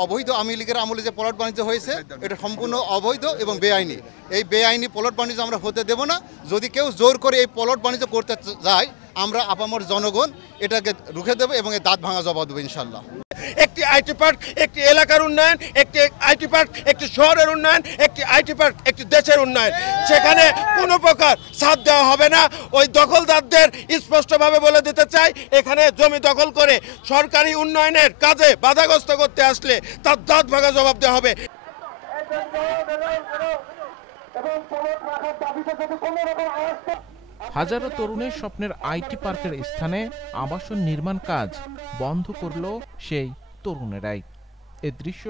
অবৈধ আওয়ামী লীগের আমলে যে প্লট বাণিজ্য হয়েছে এটা সম্পূর্ণ অবৈধ এবং বেআইনি। এই বেআইনি প্লট বাণিজ্য আমরা হতে দেব না। যদি কেউ জোর করে এই প্লট বাণিজ্য করতে যায়, আমরা আপামর জনগণ এটাকে রুখে দেবো এবং দাঁত ভাঙা জবাব দেবো ইনশাল্লাহ। একটি আইটি পার্ক একটি এলাকার উন্নয়ন, একটি আইটি পার্ক একটি শহরের উন্নয়ন, একটি আইটি পার্ক একটি দেশের উন্নয়ন। সেখানে কোনো প্রকার ছাড় দেওয়া হবে না। ওই দখলদারদের স্পষ্টভাবে বলে দিতে চাই, এখানে জমি দখল করে সরকারি উন্নয়নের কাজে বাধাগ্রস্ত করতে আসলে তার দাঁত ভাঙা জবাব দেওয়া হবে। হাজারো তরুণের স্বপ্নের আইটি পার্কের স্থানে আবাসন নির্মাণ কাজ বন্ধ করল সেই তরুণেরাই। এ দৃশ্য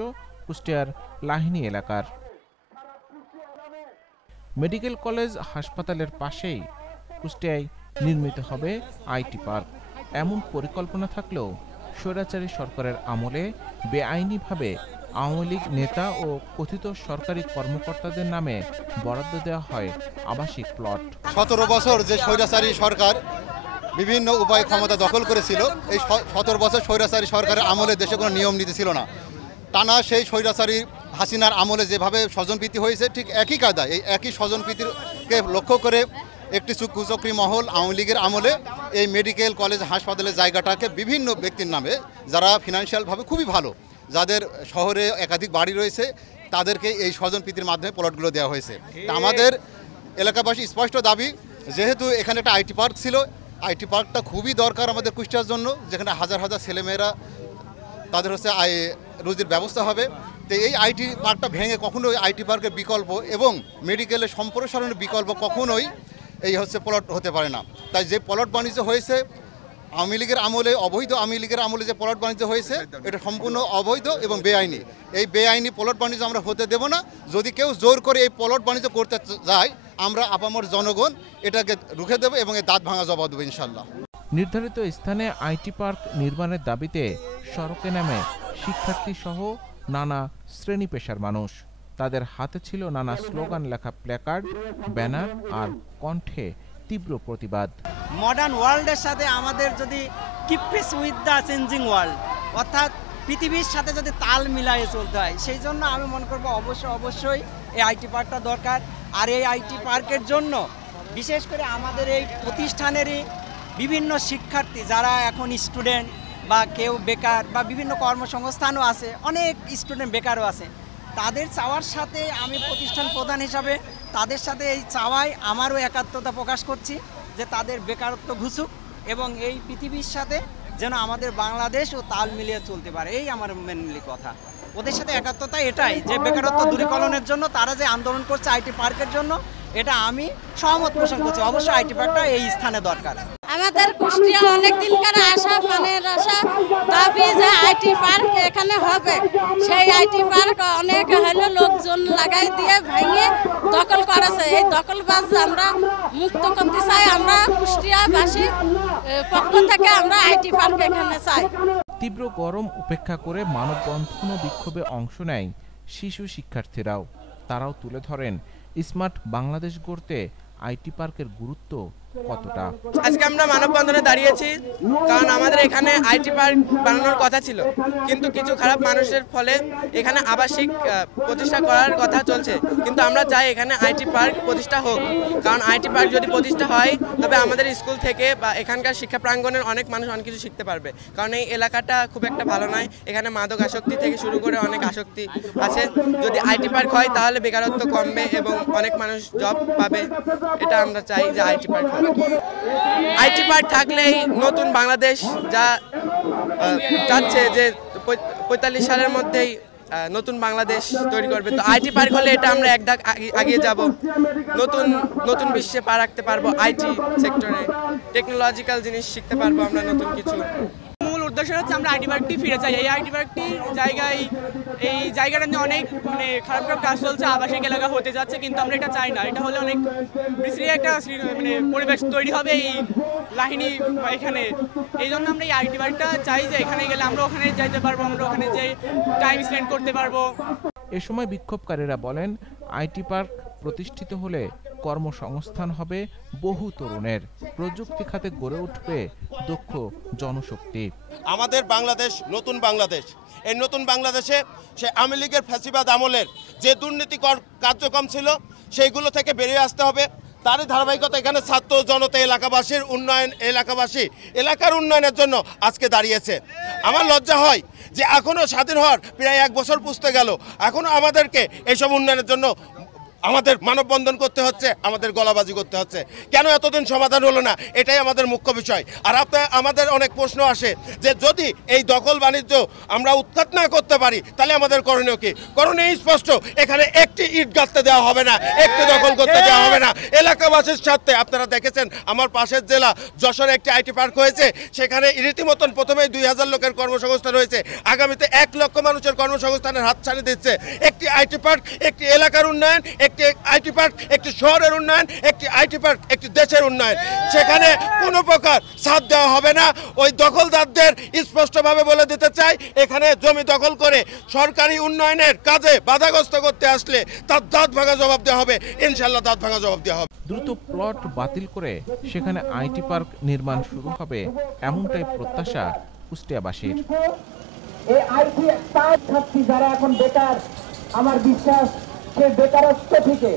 কুষ্টিয়ার লাহিনী এলাকার। মেডিকেল কলেজ হাসপাতালের পাশেই কুষ্টিয়ায় নির্মিত হবে আইটি পার্ক। এমন পরিকল্পনা থাকলেও স্বৈরাচারী সরকারের আমলে বেআইনিভাবে আওয়ামী লীগ নেতা ও কথিত সরকারি কর্মকর্তাদের নামে বরাদ্দ দেওয়া হয় আবাসিক প্লট। 17 বছর যে স্বৈরাচারী সরকার বিভিন্ন উপায়ে ক্ষমতা দখল করেছিল, এই 17 বছর স্বৈরাচারী সরকারের আমলে দেশে কোনো নিয়ম নীতি ছিল না। টানা সেই স্বৈরাচারী হাসিনার আমলে যেভাবে স্বজনপ্রীতি হয়েছে, ঠিক একই কায়দায় এই একই স্বজনপ্রীতিকে লক্ষ্য করে একটি কুচক্রী মহল আওয়ামী লীগের আমলে এই মেডিকেল কলেজ হাসপাতালের জায়গাটাকে বিভিন্ন ব্যক্তির নামে, যারা ফিনান্সিয়ালভাবে খুবই ভালো, যাদের শহরে একাধিক বাড়ি রয়েছে, তাদেরকে এই স্বজনপ্রীতির মাধ্যমে প্লটগুলো দেওয়া হয়েছে। তা আমাদের এলাকাবাসী স্পষ্ট দাবি, যেহেতু এখানে একটা আইটি পার্ক ছিল, আইটি পার্কটা খুবই দরকার আমাদের কুষ্টিয়ার জন্য, যেখানে হাজার হাজার ছেলেমেয়েরা তাদের রুজির ব্যবস্থা হবে। তো এই আইটি পার্কটা ভেঙে কখনোই আইটি পার্কের বিকল্প এবং মেডিকেলের সম্প্রসারণের বিকল্প কখনোই এই প্লট হতে পারে না। তাই যে প্লট বাণিজ্য হয়েছে আওয়ামী লীগের আমলে, অবৈধ আওয়ামী লীগের আমলে যে প্লট বাণিজ্য হয়েছে এটা সম্পূর্ণ অবৈধ এবং বেআইনি। এই বেআইনি প্লট বাণিজ্য আমরা হতে দেব না। যদি কেউ জোর করে এই প্লট বাণিজ্য করতে যায়, আমরা আপামর জনগণ এটাকে রুখে দেবো এবং দাঁত ভাঙা জবাব দেবো ইনশাল্লাহ। নির্ধারিত স্থানে আইটি পার্ক নির্মাণের দাবিতে সড়কে নামে শিক্ষার্থী সহ নানা শ্রেণী পেশার মানুষ। তাদের হাতে ছিল নানা স্লোগান লেখা প্ল্যাকার্ড, ব্যানার আর কণ্ঠে তীব্র প্রতিবাদ। মডার্ন ওয়ার্ল্ডের সাথে আমাদের যদি keep pace with the changing world, অর্থাৎ পৃথিবীর সাথে যদি তাল মিলিয়ে চলতে হয়, সেই জন্য আমি মনে করব অবশ্যই এই আইটি পার্কটা দরকার। আর এই আইটি পার্কের জন্য বিশেষ করে আমাদের এই প্রতিষ্ঠানেরই বিভিন্ন শিক্ষার্থী যারা এখন স্টুডেন্ট বা কেউ বেকার বা বিভিন্ন কর্মসংস্থানও আছে, অনেক স্টুডেন্ট বেকারও আছে, তাদের চাওয়ার সাথে আমি প্রতিষ্ঠান প্রধান হিসাবে তাদের সাথে এই চাওয়ায় আমারও একাত্মতা প্রকাশ করছি যে তাদের বেকারত্ব ঘুচুক এবং এই পৃথিবীর সাথে যেন আমাদের বাংলাদেশও তাল মিলিয়ে চলতে পারে। এই আমার মেনলি কথা। ওদের সাথে একাত্মতা এটাই যে বেকারত্ব দূরীকরণের জন্য তারা যে আন্দোলন করছে আইটি পার্কের জন্য, এটা আমি সহমত পোষণ করছি। অবশ্যই আইটি পার্কটা এই স্থানে দরকার। আমাদের কুষ্টিয়া অনেক দিনকার আশা, মনের আশা, দাবি যে আইটি পার্ক এখানে হবে। সেই আইটি পার্ক অনেক হলো লোকজন লাগাই দিয়ে ভেঙে দখল করেছে। এই দখলবাজ আমরা মুক্ত করতে চাই। আমরা কুষ্টিয়াবাসী পক্ষ থেকে আমরা আইটি পার্ক এখানে চাই। তীব্র গরম উপেক্ষা করে মানববন্ধন ও বিক্ষোভে অংশ নেয় শিশু শিক্ষার্থীরাও। তারাও তুলে ধরেন স্মার্ট বাংলাদেশ গড়তে আইটি পার্কের গুরুত্ব কতটা। আজকে আমরা মানববন্ধনে দাঁড়িয়েছি কারণ আমাদের এখানে আইটি পার্ক বানানোর কথা ছিল, কিন্তু কিছু খারাপ মানুষের ফলে এখানে আবাসিক প্রতিষ্ঠা করার কথা চলছে। কিন্তু আমরা চাই এখানে আইটি পার্ক প্রতিষ্ঠা হোক, কারণ আইটি পার্ক যদি প্রতিষ্ঠা হয় তবে আমাদের স্কুল থেকে বা এখানকার শিক্ষা প্রাঙ্গণের অনেক মানুষ অনেক কিছু শিখতে পারবে। কারণ এই এলাকাটা খুব একটা ভালো নয়, এখানে মাদক আসক্তি থেকে শুরু করে অনেক আসক্তি আছে। যদি আইটি পার্ক হয় তাহলে বেকারত্ব কমবে এবং অনেক মানুষ জব পাবে। এটা আমরা চাই যে আইটি পার্ক হয়। আইটি পার্ক থাকলেই নতুন বাংলাদেশ যা চাচ্ছে যে 45 সালের মধ্যেই নতুন বাংলাদেশ তৈরি করবে। তো আইটি পার্ক হলে এটা আমরা এক ধাপ এগিয়ে যাব, নতুন বিশ্বে পা রাখতে পারবো। আইটি সেক্টরে টেকনোলজিক্যাল জিনিস শিখতে পারবো আমরা নতুন কিছু। মূল উদ্দেশ্য হচ্ছে আমরা আইটি পার্কটি ফিরে চাই। এই আইটি পার্কটির জায়গায় এই জায়গাটা নিয়ে অনেক খারাপ কাজ চলছে, আবাসিক এলাকা হতে যাচ্ছে, কিন্তু আমরা এটা চাই না। এটা হলে অনেক বিশ্রী একটা পরিবেশ তৈরি হবে এই লাহিনী এখানে। এই জন্য আমরা এই আইটি পার্কটা চাই যে এখানে গেলে আমরা ওখানে যাইতে পারবো, আমরা ওখানে যে টাইম স্পেন্ড করতে পারবো। এ সময় বিক্ষোভকারীরা বলেন, আইটি পার্ক প্রতিষ্ঠিত হলে কর্মসংস্থান হবে বহু তরুণের, প্রযুক্তি খাতে গড়ে উঠবে দক্ষ জনশক্তি। আমাদের বাংলাদেশ নতুন বাংলাদেশ। এই নতুন বাংলাদেশে সে আওয়ামী লীগের ফ্যাসিবাদ আমলের যে দুর্নীতিকর কার্যক্রম ছিল সেইগুলো থেকে বেরিয়ে আসতে হবে। তারই ধারাবাহিকতা এখানে ছাত্র জনতা এলাকাবাসীর উন্নয়ন, এলাকার উন্নয়নের জন্য আজকে দাঁড়িয়েছে। আমার লজ্জা হয় যে এখনও স্বাধীন হওয়ার প্রায় 1 বছর পুষতে গেল, এখনও আমাদেরকে এইসব উন্নয়নের জন্য আমাদের মানববন্ধন করতে হচ্ছে, আমাদের গলাবাজি করতে হচ্ছে। কেন এতদিন সমাধান হলো না, এটাই আমাদের মুখ্য বিষয়। আর আমাদের অনেক প্রশ্ন আসে যে যদি এই দখল বাণিজ্য আমরা উৎখাত না করতে পারি তাহলে আমাদের করণীয় কি? করণীয় স্পষ্ট, এখানে একটি ইট গাঁথতে দেওয়া হবে না, একটি দখল করতে দেওয়া হবে না। এলাকাবাসীর সাথে আপনারা দেখেছেন আমার পাশের জেলা যশোরে একটি আইটি পার্ক হয়েছে, সেখানে রীতিমতন প্রথমেই 2000 লোকের কর্মসংস্থান হয়েছে, আগামীতে 1 লক্ষ মানুষের কর্মসংস্থানের হাতছানি দিচ্ছে। একটি আইটি পার্ক একটি এলাকার উন্নয়ন, একটি আইটি পার্ক একটি শহরের উন্নয়ন, একটি আইটি পার্ক একটি দেশের উন্নয়ন। সেখানে কোনো প্রকার ছাড় দেওয়া হবে না। ওই দখলদারদের স্পষ্টভাবে বলে দিতে চাই, এখানে জমি দখল করে সরকারি উন্নয়নের কাজে বাধাগ্রস্ত করতে আসলে তার দাঁত ভাঙা জবাব দেওয়া হবে, ইনশাল্লাহ দাঁত ভাঙা জবাব দেওয়া হবে। দ্রুত প্লট বাতিল করে সেখানে আইটি পার্ক নির্মাণ শুরু হবে, এমনটাই প্রত্যাশা কুষ্টিয়াবাসীর। এই আইটি পার্ক ছাত্রী যারা এখন বেকার, আমার বিশ্বাস সে বেকারত্ব থেকে